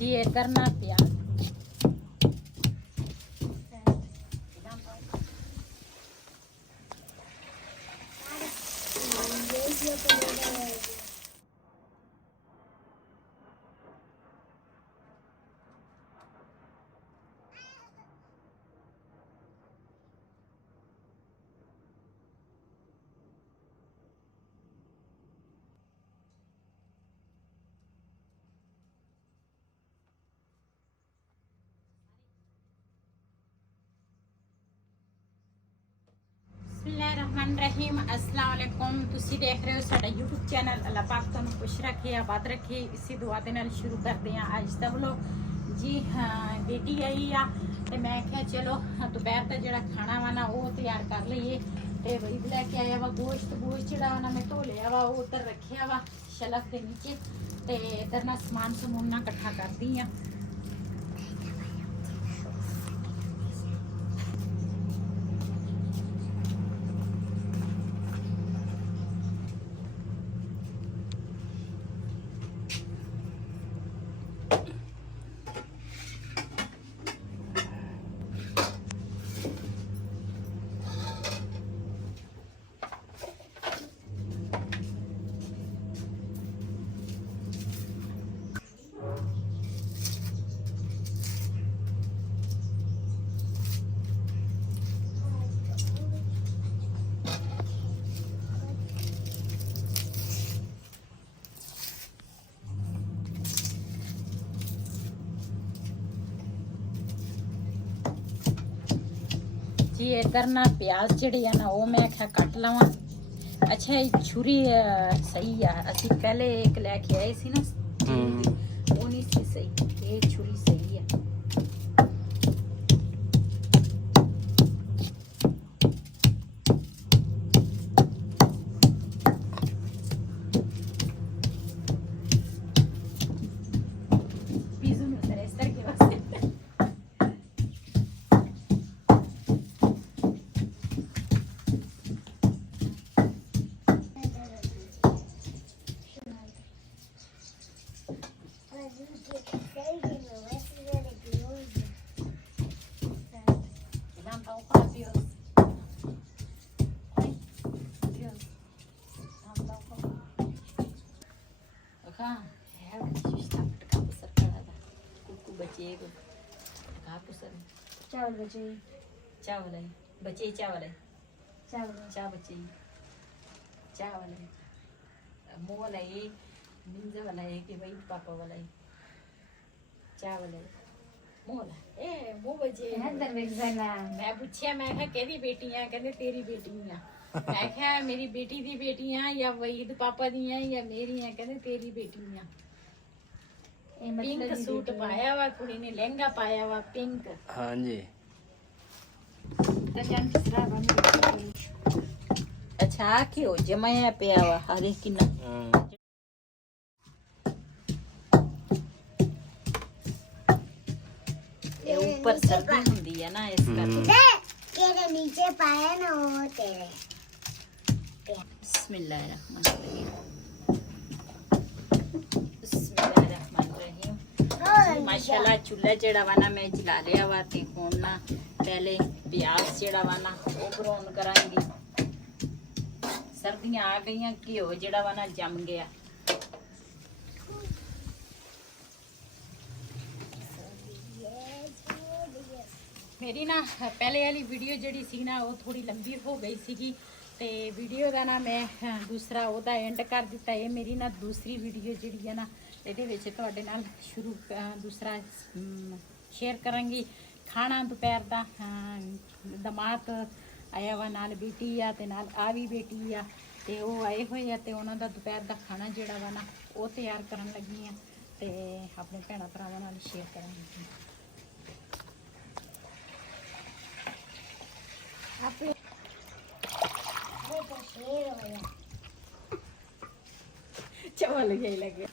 जी इधर ना प्याज बिस्मिल्लाहिर्रहमानिर्रहीम अस्सलाम वालेकुम। तुसी देख रहे हो साडा यूट्यूब चैनल। अल्लाह पाक तुहानू खुश रखे आबाद रखे। इसी दुआ दे नाल शुरू करते हैं अज दा व्लॉग। जी हाँ बेटी आई आ ते मैं क्या चलो दोपहर का जेड़ा खाना वा ना वो तैयार कर लईए। ते वही लैके आया वा गोश्त जेड़ा ना मैं धो लिया वा वो उधर रखिया वा शलफ दे नीचे। ते इधर ना समान समून ना इकट्ठा करदी आ। जी इधर ना प्याज जेड़े आ ना वो मैं क्या कट लवा। अच्छा ये छुरी सही है। असी पहले एक लेके आए सी ना वो नहीं सी सही। ये छुरी सही है। चावल बचे चावल है बचे चावल है चावल चा बचे चावल है मुँह वाला है मिंजा वाला है कि भाई पापा वाला है चावल है मुँह वाला ए मुँह बचे मैं पूछया मैं कहा केदी बेटियां कहंदे तेरी बेटियां मैं कहा मेरी बेटी दी बेटियां या वहीद पापा दियां या मेरियां कहंदे तेरी बेटियां। पिंक सूट पाया हुआ कुड़ी ने लहंगा पाया हुआ पिंक। हाँ जी अच्छा क्यों जमाया पिया हुआ हर एक की ना ये ऊपर सर्दी होती है ना इसका तेरे नीचे पाया ना वो तेरे। बिस्मिल्लाहिर्रहमानिर्रहीम माशाल्लाह चूल्हा जेड़ा वा ना मैं जला लिया वा ते हुण ना पहले प्याज जेड़ा वा ना वो ब्राउन करांगी। सर्दियां आ गईयां घिओ जेड़ा वा ना जम गया। मेरी ना पहले वाली वीडियो जेड़ी सी ना वो थोड़ी लंबी हो गई सीगी ते वीडियो का ना मैं दूसरा ओदा एंड कर दिता। ये मेरी ना दूसरी वीडियो जेड़ी है ना ਇਹਦੇ ਵਿੱਚ ਤੁਹਾਡੇ ਨਾਲ ਸ਼ੁਰੂ दूसरा शेयर करांगी। खाना दोपहर का दमाद आया वा नाल बेटी आ ते नाल आ भी बेटी आ ते वो आए हुए आ ते उन्हां दा दोपहर का खाना जेड़ा वा ना वो तैयार करन लगी आ ते अपने भैणा भरावां नाल शेयर करांगी। चावल यही लगे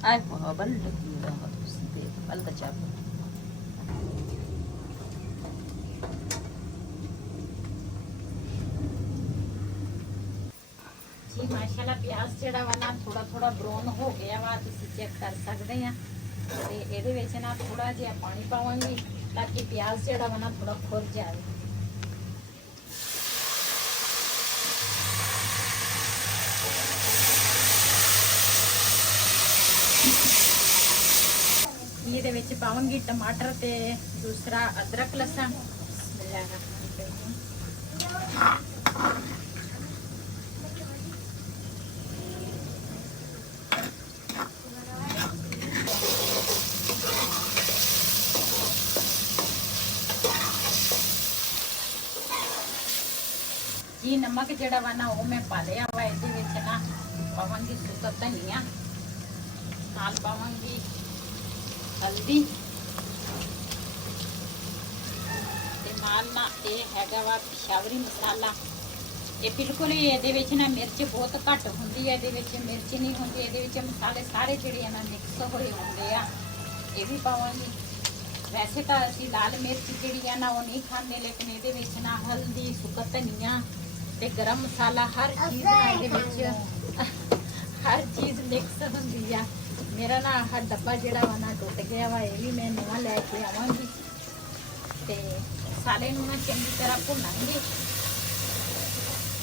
Ai, porra, balik na terus deh, balik capek. जी माशाल्लाह प्याज ਜਿਹੜਾ ਵਾ ਨਾ ਥੋੜਾ ਥੋੜਾ ਬਰਾਊਨ ਹੋ ਗਿਆ ਵਾ, ਤੁਸੀਂ ਚੈੱਕ ਕਰ ਸਕਦੇ ਆ। ਤੇ ਇਹਦੇ ਵਿੱਚ ਨਾ ਥੋੜਾ ਜਿਹਾ ਪਾਣੀ ਪਾਵਾਂਗੇ ਤਾਂ ਕਿ ਪਿਆਜ਼ ਜਿਹੜਾ ਵਾ ਨਾ ਥੋੜਾ ਖੁਰ ਜਾਵੇ। ਇਹਦੇ ਵਿੱਚ ਪਾਵਾਂਗੀ ਟਮਾਟਰ ਤੇ ਦੂਸਰਾ ਅਦਰਕ ਲਸਣ। जी नमक ਜਿਹੜਾ ਵਾ ਨਾ ਉਹ ਮੈਂ ਪਾ ਲਿਆ ਵਾ। ਇਹਦੇ ਵਿੱਚ ਨਾ ਪਾਵਾਂਗੀ ਸੁੱਕਾ ਧਨੀਆ, ਨਾਲ ਪਾਵਾਂਗੀ ਹਲਦੀ ਤੇ ਨਾਲ ਨਾ ਇਹ ਹੈਗਾ ਵਾ ਪਿਸ਼ਾਵਰੀ ਮਸਾਲਾ। ਇਹ ਬਿਲਕੁਲ ਹੀ ਇਹਦੇ ਵਿੱਚ ਨਾ ਮਿਰਚ ਬਹੁਤ ਘੱਟ ਹੁੰਦੀ ਹੈ, ਇਹਦੇ ਵਿੱਚ ਮਿਰਚ ਨਹੀਂ ਹੁੰਦੀ। ਇਹਦੇ ਵਿੱਚ ਮਸਾਲੇ ਸਾਰੇ ਜਿਹੜੇ ਆ ਨਾ ਮਿਕਸ ਹੋਏ ਹੁੰਦੇ ਆ। ਇਹ ਵੀ ਪਾਵਾਂਗੀ। ਵੈਸੇ ਤਾਂ ਅਸੀਂ ਲਾਲ ਮਿਰਚ ਜਿਹੜੀ ਆ ਨਾ ਉਹ ਨਹੀਂ ਖਾਂਦੇ, ਲੇਕਿਨ ਇਹਦੇ ਵਿੱਚ ਨਾ ਹਲਦੀ, ਸੁੱਕਾ ਧਨੀਆ ਤੇ ਗਰਮ ਮਸਾਲਾ ਹਰ ਚੀਜ਼ ਇਹਦੇ ਵਿੱਚ ਹਰ ਚੀਜ਼ ਮਿਕਸ ਹੁੰਦੀ ਆ। ਮੇਰਾ ਨਾ ਆਹ ਡੱਬਾ ਜਿਹੜਾ ਵਾ ਨਾ ਟੁੱਟ ਗਿਆ ਵਾ, ਇਹ ਵੀ ਮੈਂ ਨਵਾਂ ਲੈ ਕੇ ਆਵਾਂਗੀ। ਤੇ ਮਸਾਲੇ ਨੂੰ ਨਾ ਚੰਗੀ ਤਰ੍ਹਾਂ ਭੁੰਨਾਂਗੇ,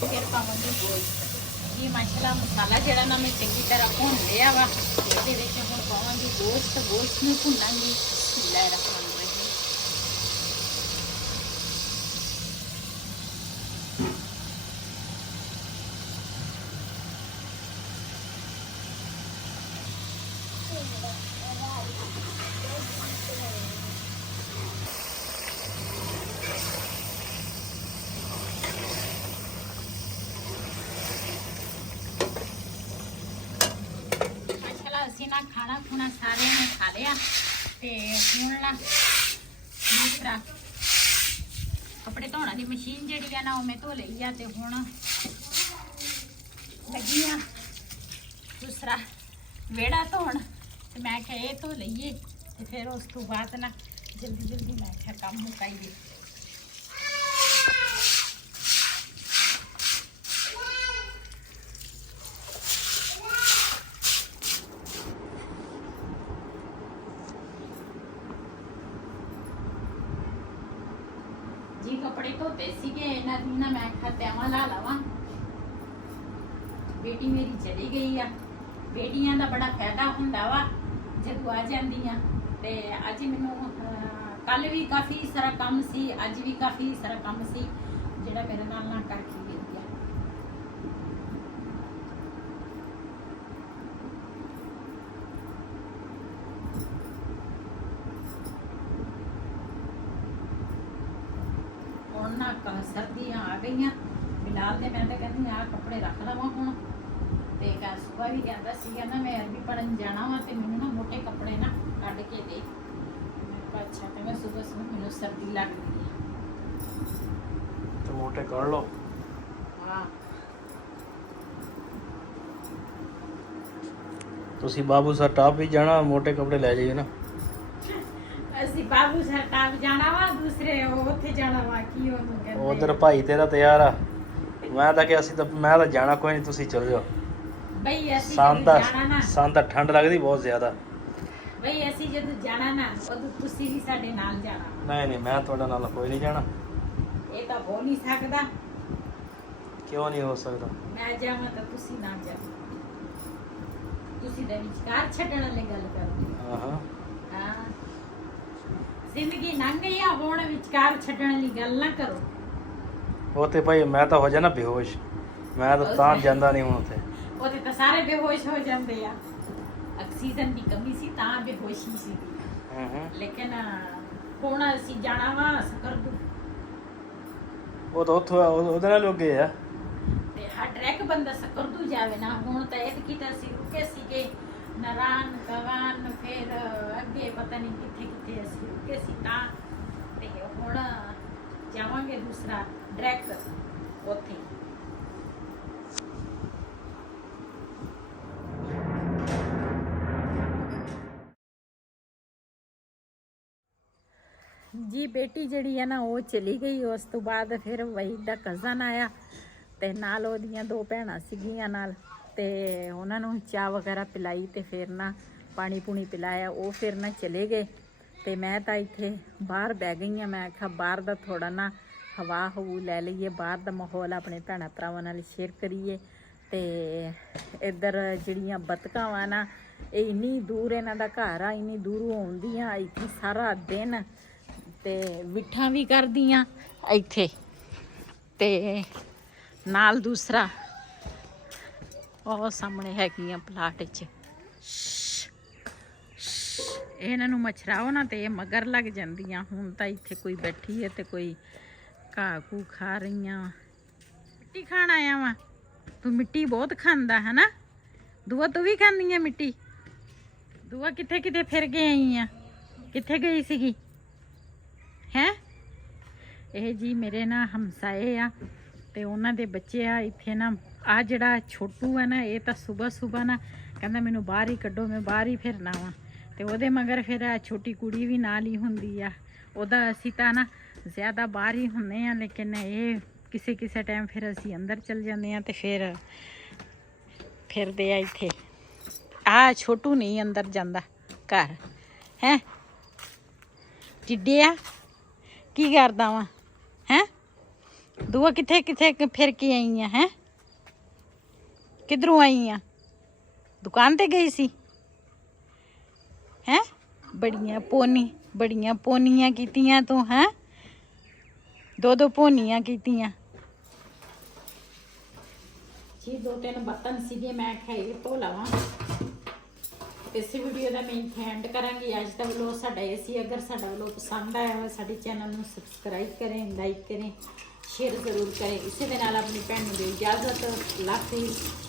ਫਿਰ ਪਾਵਾਂਗੇ ਗੋਸ਼ਤ। ਜੀ ਮਾਸ਼ਾਅੱਲਾ ਮਸਾਲਾ ਜਿਹੜਾ ਨਾ ਮੈਂ ਚੰਗੀ ਤਰ੍ਹਾਂ ਭੁੰਨ ਲਿਆ ਵਾ। ਇਹਦੇ ਵਿੱਚ ਹੁਣ ਪਾਵਾਂਗੀ ਗੋਸ਼ਤ। ਗੋਸ਼ਤ ਨੂੰ ਭੁੰਨਾਂਗੀ। ਬਿਸਮਿल्लाहिर्रहमानिर्रहीम। ਅਸੀਂ ਨਾ ਖਾਣਾ ਖੁਣਾ ਸਾਰਿਆਂ ਨੇ ਖਾ ਲਿਆ ਤੇ ਹੁਣ ਨਾ ਦੂਸਰਾ ਕੱਪੜੇ ਧੋਣ ਦੀ ਮਸ਼ੀਨ ਜਿਹੜੀ ਆ ਨਾ ਉਹ ਮੈਂ ਧੋ ਲਈ ਆ। ਤੇ ਹੁਣ ਲੱਗੀ ਆ ਦੂਸਰਾ ਵਿਹੜਾ ਧੋਣ। ਤੇ ਮੈਂ ਕਿਹਾ ਇਹ ਧੋ ਲਈਏ ਤੇ ਫਿਰ ਉਸ ਤੋਂ ਬਾਅਦ ਨਾ ਜਲਦੀ ਜਲਦੀ ਮੈਂ ਕਿਹਾ ਕੰਮ ਮੁਕਾਈਏ। ਜੀ ਕੱਪੜੇ ਧੋਤੇ ਸੀਗੇ ਇਹਨਾਂ ਦੀ ਨਾ ਮੈਂ ਕਿਹਾ ਤੈਵਾਂ ਲਾ ਲਵਾਂ। ਬੇਟੀ ਮੇਰੀ ਚਲੀ ਗਈ ਆ। ਬੇਟੀਆਂ ਦਾ ਬੜਾ ਫਾਇਦਾ ਹੁੰਦਾ ਵਾ ਜਦੋਂ ਆ ਜਾਂਦੀਆਂ। ਤੇ ਅੱਜ ਮੈਨੂੰ ਕੱਲ ਵੀ ਕਾਫੀ ਸਾਰਾ ਕੰਮ ਸੀ, ਅੱਜ ਵੀ ਕਾਫੀ ਸਾਰਾ ਕੰਮ ਸੀ ਜਿਹੜਾ ਮੇਰੇ ਨਾਲ ਨਾ ਕਰਕੇ ਗਿਰ ਗਿਆ। ਹੁਣ ਨਾ ਸਰਦੀਆਂ ਆ ਗਈਆਂ ਫਿਲਹਾਲ ਤੇ ਮੈਂ ਤਾਂ ਕਹਿੰਦੀ ਆ ਕੱਪੜੇ ਰੱਖ ਲਵਾਂ ਹੁਣ। ਤੇ ਕੱਲ ਸੁਬਾ ਵੀ ਕਹਿੰਦਾ ਸੀਗਾ ਨਾ ਮੈਂ ਅਰਬੀ ਪੜਨ ਜਾਣਾ ਵਾ ਤੇ ਮੈਨੂੰ ਨਾ ਮੋਟੇ ਕੱਪੜੇ ਨਾ ਕੱਢ ਕੇ ਦੇ। ਮੈਂ ਕਿਹਾ ਅੱਛਾ। ਤੇ ਮੈਂ ਸੁਬਾ ਮੈਨੂੰ ਸਰਦੀ ਲੱਗਦੀ ਹੈ ਤੇ ਮੋਟੇ ਕੱਢ ਲਓ। ਹਾਂ ਤੁਸੀਂ ਬਾਬੂ ਸਰ ਟਾਪ ਵੀ ਜਾਣਾ, ਮੋਟੇ ਕੱਪੜੇ ਲੈ ਜਾਈਏ ਨਾ। ਅਸੀਂ ਬਾਬੂ ਸਰ ਟਾਪ ਜਾਣਾ ਵਾ, ਦੂਸਰੇ ਉਹ ਉੱਥੇ ਜਾਣਾ ਵਾ ਕੀ ਉਹਨੂੰ ਕਹਿੰਦੇ ਉਧਰ ਭਾਈ ਤੇਰਾ ਤਿਆਰ ਆ। ਮੈਂ ਤਾਂ ਕਿ ਅਸੀਂ ਤਾਂ ਮੈਂ ਤਾਂ ਜਾਣਾ ਕੋਈ ਨਹੀਂ, ਤੁਸੀਂ ਚਲ ਜਾਓ। ਬਈ ਅਸੀਂ ਜਦੋਂ ਜਾਣਾ ਨਾ ਸਾਨੂੰ ਤਾਂ ਠੰਡ ਲੱਗਦੀ ਬਹੁਤ ਜ਼ਿਆਦਾ। ਬਈ ਅਸੀਂ ਜਦੋਂ ਜਾਣਾ ਨਾ ਉਦੋਂ ਤੁਸੀਂ ਵੀ ਸਾਡੇ ਨਾਲ ਜਾਣਾ। ਨਹੀਂ ਨਹੀਂ ਮੈਂ ਤੁਹਾਡੇ ਨਾਲ ਕੋਈ ਨਹੀਂ ਜਾਣਾ। ਇਹ ਤਾਂ ਹੋ ਨਹੀਂ ਸਕਦਾ। ਕਿਉਂ ਨਹੀਂ ਹੋ ਸਕਦਾ? ਮੈਂ ਜਾਵਾਂ ਤਾਂ ਤੁਸੀਂ ਨਾ ਜਾਓ। ਤੁਸੀਂ ਤਾਂ ਵਿਚਕਾਰ ਛੱਡਣ ਵਾਲੀ ਗੱਲ ਕਰਦੇ। ਹਾਂ ਹਾਂ ਹਾਂ ਜ਼ਿੰਦਗੀ ਲੰਘ ਗਈ ਆ, ਹੁਣ ਵਿਚਕਾਰ ਛੱਡਣ ਵਾਲੀ ਗੱਲ ਨਾ ਕਰੋ। ਉਹ ਤੇ ਭਾਈ ਮੈਂ ਤਾਂ ਹੋ ਜਾਣਾ ਬੇਹੋਸ਼। ਮੈਂ ਤਾਂ ਜਾਂਦਾ ਨਹੀਂ ਹੁਣ ਉੱਥੇ। ਉਹਦੇ ਤਾਂ ਸਾਰੇ ਬੇਹੋਸ਼ ਹੋ ਜਾਂਦੇ ਆ। ਆਕਸੀਜਨ ਦੀ ਕਮੀ ਸੀ ਤਾਂ ਬੇਹੋਸ਼ੀ ਸੀ। ਲੇਕਿਨ ਹੁਣ ਅਸੀਂ ਜਾਣਾ ਵਾ ਸਕਰਦੂ। ਉਹ ਤਾਂ ਉੱਥੋਂ ਉਹਦੇ ਨਾਲ ਲੋਕ ਗਏ ਆ। ਤੇ ਹਰ ਟਰੈਕ ਬੰਦਾ ਸਕਰਦੂ ਜਾਵੇ ਨਾ। ਹੁਣ ਤਾਂ ਇਹ ਕੀਤਾ ਸੀ ਰੁਕੇ ਸੀਗੇ ਨਰਾਨ ਕਵਾਨ, ਫਿਰ ਅੱਗੇ ਪਤਾ ਨਹੀਂ ਕਿੱਥੇ ਕਿੱਥੇ ਅਸੀਂ ਰੁਕੇ ਸੀ ਤਾਂ। ਤੇ ਹੁਣ ਜਾਵਾਂਗੇ ਦੂਸਰਾ ਡਾਇਰੈਕਟ ਉੱਥੇ। ਜੀ ਬੇਟੀ ਜਿਹੜੀ ਹੈ ਨਾ ਉਹ ਚਲੀ ਗਈ। ਉਸ ਤੋਂ ਬਾਅਦ ਫਿਰ ਵਹੀ ਦਾ ਕਜ਼ਨ ਆਇਆ ਤੇ ਨਾਲ ਉਹਦੀਆਂ 2 ਭੈਣਾਂ ਸੀਗੀਆਂ ਨਾਲ, ਤੇ ਉਹਨਾਂ ਨੂੰ ਚਾਹ ਵਗੈਰਾ ਪਿਲਾਈ ਤੇ ਫਿਰ ਨਾ ਪਾਣੀ ਪੂਣੀ ਪਿਲਾਇਆ। ਉਹ ਫਿਰ ਨਾ ਚਲੇ ਗਏ ਤੇ ਮੈਂ ਤਾਂ ਇੱਥੇ ਬਾਹਰ ਬਹਿ ਗਈ ਹਾਂ। ਮੈਂ ਆਖਿਆ ਬਾਹਰ ਦਾ ਥੋੜਾ ਨਾ ਹਵਾ ਹੂ ਲੈ ਲਈਏ, ਬਾਹਰ ਦਾ ਮਾਹੌਲ ਆਪਣੇ ਭੈਣਾਂ ਭਰਾਵਾਂ ਨਾਲ ਸ਼ੇਅਰ ਕਰੀਏ। ਤੇ ਇੱਧਰ ਜਿਹੜੀਆਂ ਬਤਕਾਂ ਵਾ ਨਾ, ਇਹ ਇੰਨੀ ਦੂਰ ਇਹਨਾਂ ਦਾ ਘਰ ਆ, ਇੰਨੀ ਦੂਰੋਂ ਆਉਂਦੀਆਂ ਇੱਥੇ ਸਾਰਾ ਦਿਨ ਤੇ ਵਿਠਾਂ ਵੀ ਕਰਦੀਆਂ ਇੱਥੇ। ਤੇ ਨਾਲ ਦੂਸਰਾ ਉਹ ਸਾਹਮਣੇ ਹੈਗੀਆਂ ਪਲਾਟ 'ਚ। ਇਹਨਾਂ ਨੂੰ ਮਛਰਾਓ ਨਾ ਤੇ ਇਹ ਮਗਰ ਲੱਗ ਜਾਂਦੀਆਂ। ਹੁਣ ਤਾਂ ਇੱਥੇ ਕੋਈ ਬੈਠੀ ਹੈ ਤੇ ਕੋਈ ਘਾਹ ਘੂ ਖਾ ਰਹੀਆਂ। ਮਿੱਟੀ ਖਾਣ ਆਇਆ ਵਾ ਤੂੰ? ਮਿੱਟੀ ਬਹੁਤ ਖਾਂਦਾ ਹੈ ਨਾ ਦੂਆ? ਤੂੰ ਵੀ ਖਾਂਦੀ ਆ ਮਿੱਟੀ? ਦੂਆ ਕਿੱਥੇ ਕਿੱਥੇ ਫਿਰ ਕੇ ਆਈ ਆ? ਕਿੱਥੇ ਗਈ ਸੀਗੀ ਹੈ? ਇਹ ਜੀ ਮੇਰੇ ਨਾ ਹਮਸਾਏ ਆ ਤੇ ਉਹਨਾਂ ਦੇ ਬੱਚੇ ਆ ਇੱਥੇ ਨਾ। ਆ ਜਿਹੜਾ ਛੋਟੂ ਹੈ ਨਾ, ਇਹ ਤਾਂ ਸਵੇਰ ਨਾ ਕਹਿੰਦਾ ਮੈਨੂੰ ਬਾਹਰ ਹੀ ਕੱਢੋ, ਮੈਂ ਬਾਹਰ ਹੀ ਫਿਰਨਾ ਵਾ। ਤੇ ਉਹਦੇ ਮਗਰ ਫਿਰ ਆ ਛੋਟੀ ਕੁੜੀ ਵੀ ਨਾਲ ਹੀ ਹੁੰਦੀ ਆ ਉਹਦਾ। ਅਸੀਂ ਤਾਂ ਨਾ ਜ਼ਿਆਦਾ ਬਾਹਰ ਹੀ ਹੁੰਦੇ ਆ, ਲੇਕਿਨ ਇਹ ਕਿਸੇ ਕਿਸੇ ਟਾਈਮ ਫਿਰ ਅਸੀਂ ਅੰਦਰ ਚਲ ਜਾਂਦੇ ਆ ਤੇ ਫਿਰ ਫਿਰਦੇ ਆ ਇੱਥੇ। ਆ ਛੋਟੂ ਨਹੀਂ ਅੰਦਰ ਜਾਂਦਾ ਘਰ ਹੈ। ਟਿੱਡਿਆ ਕੀ ਕਰਦਾ ਵਾ ਹੈ? ਦੂਆ ਕਿੱਥੇ ਕਿੱਥੇ ਫਿਰ ਕੇ ਆਈ ਆ ਹੈ? ਕਿੱਧਰੋਂ ਆਈ ਆ? ਦੁਕਾਨ ਤੇ ਗਈ ਸੀ ਹੈ? ਬੜੀਆਂ ਪੋਨੀਆਂ ਕੀਤੀਆਂ ਤੂੰ ਹੈ? 2 ਪੋਨੀਆਂ ਕੀਤੀਆਂ ਜੀ। 2-3 ਬਰਤਨ ਸੀਗੇ, ਮੈਂ ਆਖਿਆ ਇਹ ਧੋ ਲਵਾਂ। ਇਸ ਵੀਡੀਓ ਦਾ ਮੈਂ ਇੱਥੇ ਐਂਡ ਕਰਾਂਗੀ। ਅੱਜ ਦਾ ਵਲੋਗ ਸਾਡਾ ਇਹ ਸੀ। ਅਗਰ ਸਾਡਾ ਵਲੋਗ ਪਸੰਦ ਆਇਆ ਹੋਵੇ ਸਾਡੇ ਚੈਨਲ ਨੂੰ ਸਬਸਕ੍ਰਾਈਬ ਕरें, ਲਾਈਕ करें, शेयर ज़रूर करें। इसी के नाल अपनी भैन को इजाज़त। अल्लाह हाफिज़।